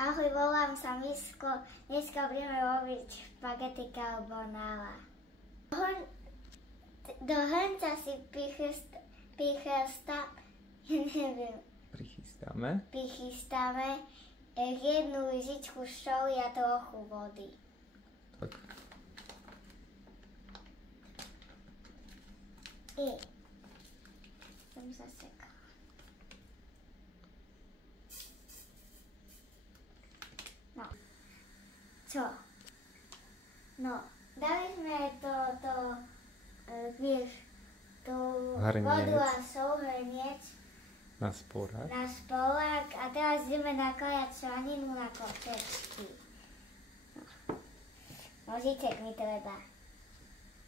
Ahoj, volám sa Misko. Dneska budeme robiť špagety carbonara. Do hrnca si prichystáme jednu lyžičku soli a trochu vody. Tak. Som zasekala. No. Čo? No, dali sme tú vodu a sol, hrniec na sporák a teraz ideme nakladať slaninu na kočečky. No. Nožiček mi treba.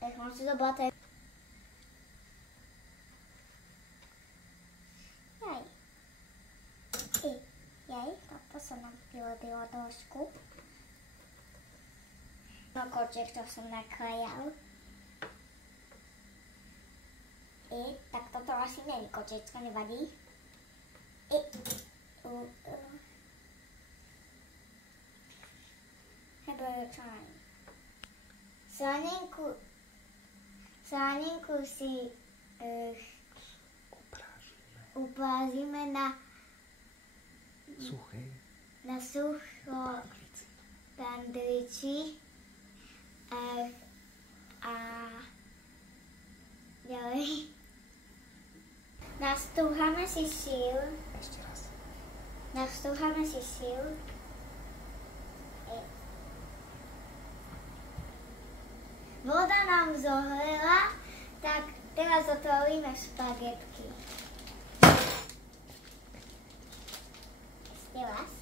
Tak môžu to bolo. Toto som nám vyrobila trošku. No koček, to som naklájal. Tak toto asi není kočečka, nevadí. Slaninku si uprážime na sucho bandlici a ďalej nastúhame si síl. Ešte raz. Nastúhame si síl. Voda nám zohrela, tak teraz otvoríme špagetky. Ešte raz.